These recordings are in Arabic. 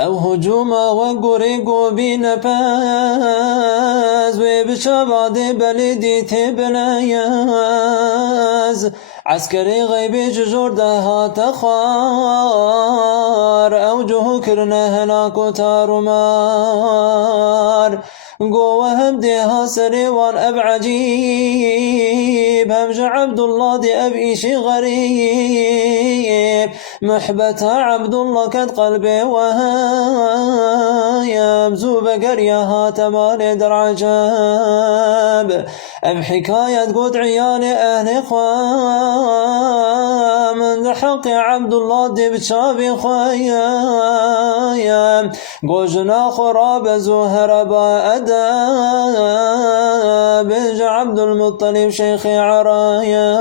او هجوما وقريقو بينا باز وبشباد بلدي تبنياز عسكري غيبي جزور دها تخار اوجه كرنا هناك تارمار قوة همديها سريوان أب عجيب همج عبد الله دي أب إشي غريب محبتها عبد الله كد قلبي وهايم زوب قريها تمال در عجاب أب حكاية قد عيال أهل خوام من حق عبد الله دي بتشابي خوايم قوجنا خراب زهر بأد بنج عبد المطلب شيخ عرايا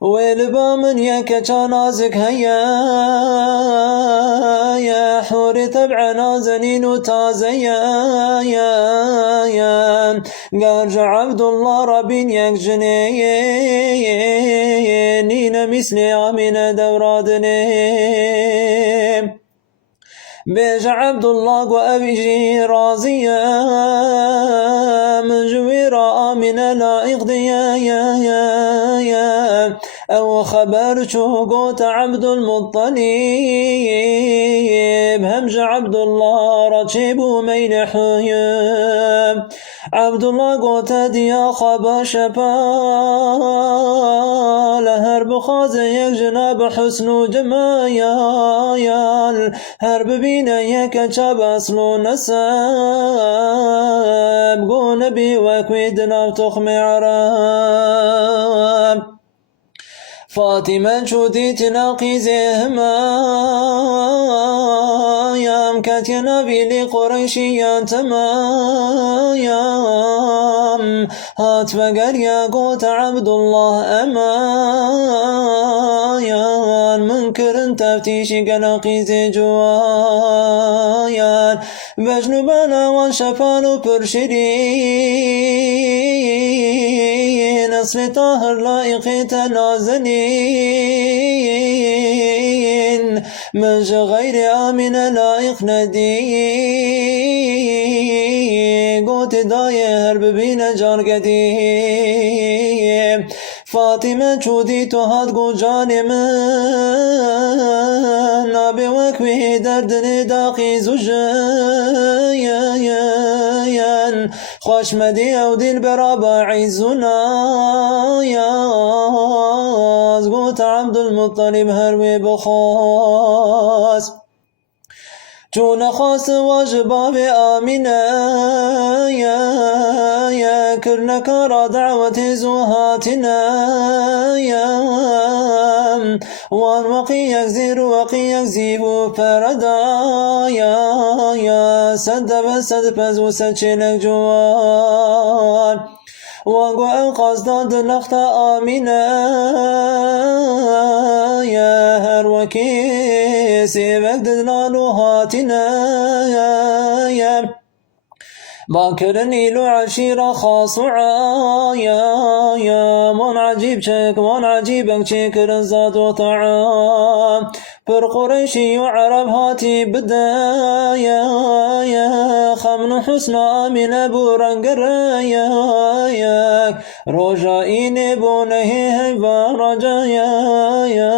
ولبا من يك نازك هيا يا حور تبع نازنين وتازيا يا قرج عبد الله ربين يك جنين مثل عمين دورادني بيج عبد الله وأبيجي راضيا من جويرا آمنا لائق ديا يا أو خبر شوقوت عبد المطلب همج عبد الله رجيب مين حيب عبد الله قوت ديا خبر شبا لهرب خازيك جناب حسن جمايا هرب بينا يك شاب أصل نساب قو نبي وكويدنا وتخمي عرام فاطمة شودي تناقي زهما يام كاتينا بيلي قريشي تمايام هات فقر يا قوت عبد الله أمايان منكر تفتيشي قناقي زي جوايان بجنبنا وانشفان برشرين أصل طاهر لائق تنازنين من غير آمن لائق ندي قوت داير ببين جار قديم فاطمة شودي تهاد قو جانم نابي وكوي دردن داقي زجايا خوش مدي او دل برابا عيزنا ياز قوت عبد المطلب هروي بخاس جون خاص واجباب آمنا يا كرنك را دعوة زوهاتنا يا وان وقيك زير وقيك زيبو فردا يا سد بس وسجلك جوان وانقو القصد لخت آمنا يا هر وكيسي بقدنا لهاتنا يا باكرني له عشيرة خاصعة يا من عجيب شك من عجيبك شكر زاد وطعام پر قريشي وعرب هاتي بدايا خمن حسن آمن أبو رنقر يا رجائين بونه هيفا رجايا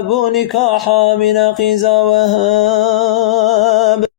بو نكاحا من قيزا وهاب